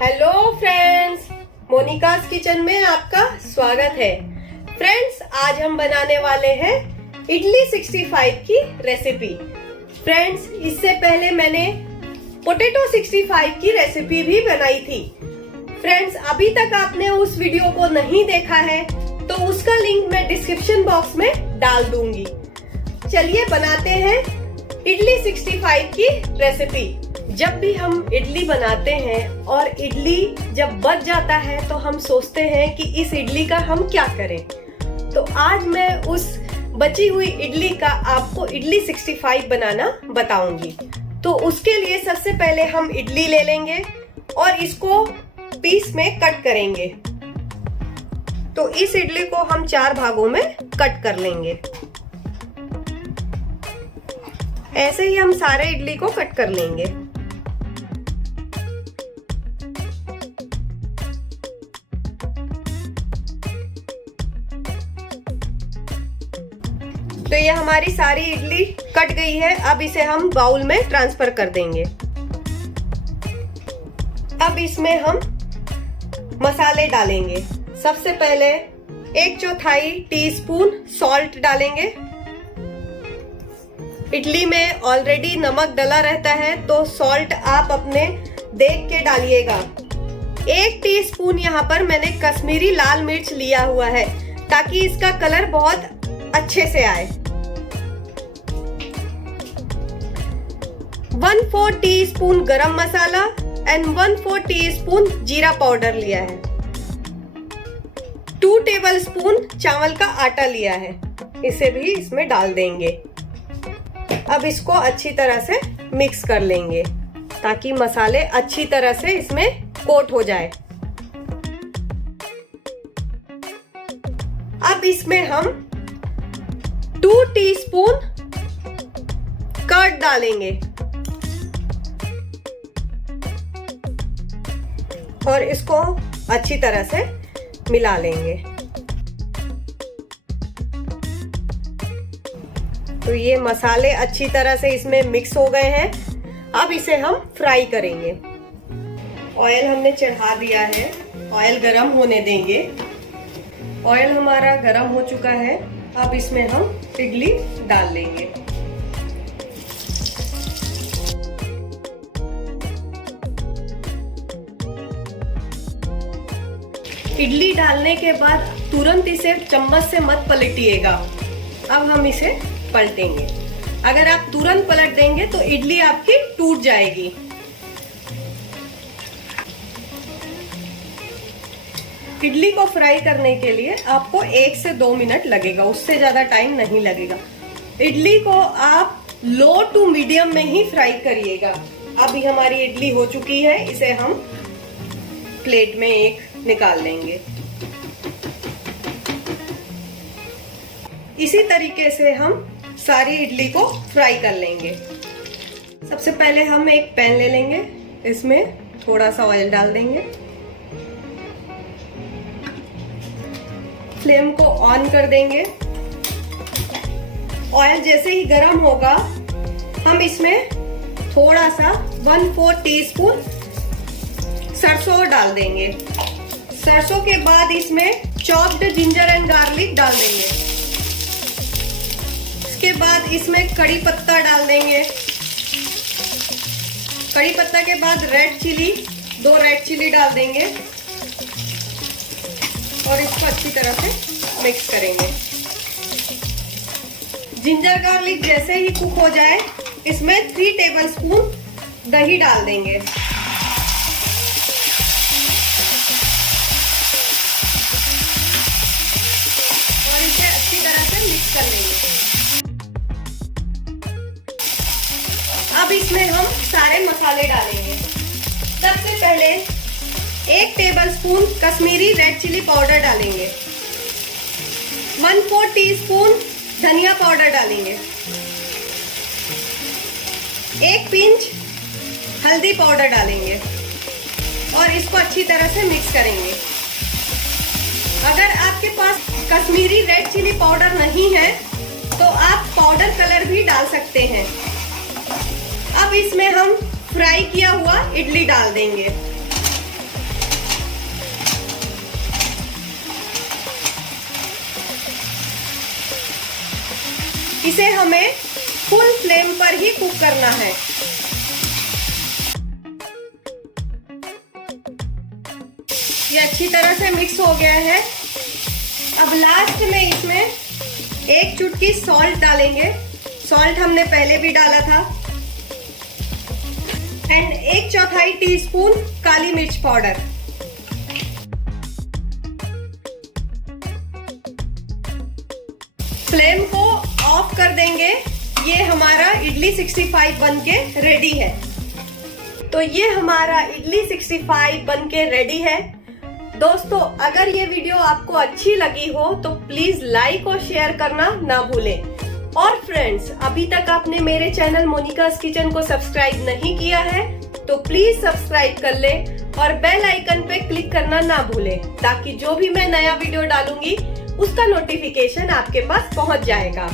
Hello friends, Monika's kitchen में आपका स्वागत है। फ्रेंड्स, आज हम बनाने वाले हैं इडली 65 की रेसिपी। फ्रेंड्स, इससे पहले मैंने पोटैटो 65 की रेसिपी भी बनाई थी। फ्रेंड्स, अभी तक आपने उस वीडियो को नहीं देखा है तो उसका लिंक मैं डिस्क्रिप्शन बॉक्स में डाल दूंगी। चलिए बनाते हैं इडली 65 की रेसिपी। जब भी हम इडली बनाते हैं और इडली जब बच जाता है तो हम सोचते हैं कि इस इडली का हम क्या करें। तो आज मैं उस बची हुई इडली का आपको इडली 65 बनाना बताऊंगी। तो उसके लिए सबसे पहले हम इडली ले लेंगे और इसको पीस में कट करेंगे। तो इस इडली को हम 4 भागों में कट कर लेंगे। ऐसे ही हम सारे इडली को कट कर लेंगे। तो ये हमारी सारी इडली कट गई है। अब इसे हम बाउल में ट्रांसफर कर देंगे। अब इसमें हम मसाले डालेंगे। सबसे पहले 1/4 टीस्पून सॉल्ट डालेंगे। इडली में ऑलरेडी नमक डला रहता है तो सॉल्ट आप अपने देख के डालिएगा। 1 टीस्पून यहाँ पर मैंने कश्मीरी लाल मिर्च लिया हुआ है ताकि इसका कलर बहुत अच्छे से आए। 1/4 टीस्पून गरम मसाला एंड 1/4 टीस्पून जीरा पाउडर लिया है। 2 टेबलस्पून चावल का आटा लिया है, इसे भी इसमें डाल देंगे। अब इसको अच्छी तरह से मिक्स कर लेंगे ताकि मसाले अच्छी तरह से इसमें कोट हो जाए। अब इसमें हम 2 टीस्पून कर्ड डालेंगे और इसको अच्छी तरह से मिला लेंगे। तो ये मसाले अच्छी तरह से इसमें मिक्स हो गए हैं। अब इसे हम फ्राई करेंगे। ऑयल हमने चढ़ा दिया है, ऑयल गरम होने देंगे। ऑयल हमारा गरम हो चुका है। अब इसमें हम इडली डाल लेंगे। इडली डालने के बाद तुरंत इसे चम्मच से मत पलटिएगा। अब हम इसे पलटेंगे। अगर आप तुरंत पलट देंगे तो इडली आपकी टूट जाएगी। इडली को फ्राई करने के लिए आपको 1 से 2 मिनट लगेगा, उससे ज्यादा टाइम नहीं लगेगा। इडली को आप लो टू मीडियम में ही फ्राई करिएगा। अभी हमारी इडली हो चुकी है, इसे हम प्लेट में एक निकाल लेंगे। इसी तरीके से हम सारी इडली को फ्राई कर लेंगे। सबसे पहले हम एक पैन ले लेंगे, इसमें थोड़ा सा ऑयल डाल देंगे। फ्लेम को ऑन कर देंगे। ऑयल जैसे ही गर्म होगा हम इसमें थोड़ा सा 1/4 टीस्पून सरसों डाल देंगे। सरसों के बाद इसमें चॉप्ड जिंजर एंड गार्लिक डाल देंगे। इसके बाद इसमें कड़ी पत्ता डाल देंगे। कड़ी पत्ता के बाद रेड चिली, 2 रेड चिली डाल देंगे और इसको अच्छी तरह से मिक्स करेंगे। जिंजर गार्लिक जैसे ही कुक हो जाए इसमें 3 टेबलस्पून दही डाल देंगे। और इसे अच्छी तरह से मिक्स कर लेंगे। अब इसमें हम सारे मसाले डालेंगे। सबसे पहले 1 tablespoon Kashmiri red chilli powder डालेंगे। 1/4 टीस्पून धनिया पाउडर डालेंगे। 1 पिंच हल्दी पाउडर डालेंगे और इसको अच्छी तरह से मिक्स करेंगे। अगर आपके पास कश्मीरी रेड चिली पाउडर नहीं है तो आप पाउडर कलर भी डाल सकते हैं। अब इसमें हम फ्राई किया हुआ इडली डाल देंगे। इसे हमें फुल फ्लेम पर ही कुक करना है। ये अच्छी तरह से मिक्स हो गया है। अब लास्ट में इसमें एक चुटकी सॉल्ट डालेंगे। सॉल्ट हमने पहले भी डाला था। एंड 1/4 टीस्पून काली मिर्च पाउडर। फ्लेम को ऑफ कर देंगे। ये हमारा इडली 65 बनके रेडी है। तो ये हमारा इडली 65 बनके रेडी है। दोस्तों, अगर ये वीडियो आपको अच्छी लगी हो तो प्लीज लाइक और शेयर करना ना भूलें। और फ्रेंड्स, अभी तक आपने मेरे चैनल मोनिकास किचन को सब्सक्राइब नहीं किया है तो प्लीज सब्सक्राइब कर ले और बेल आइकन पे क्लिक करना ना भूलें, ताकि जो भी मैं नया वीडियो डालूंगी उसका नोटिफिकेशन आपके पास पहुंच जाएगा।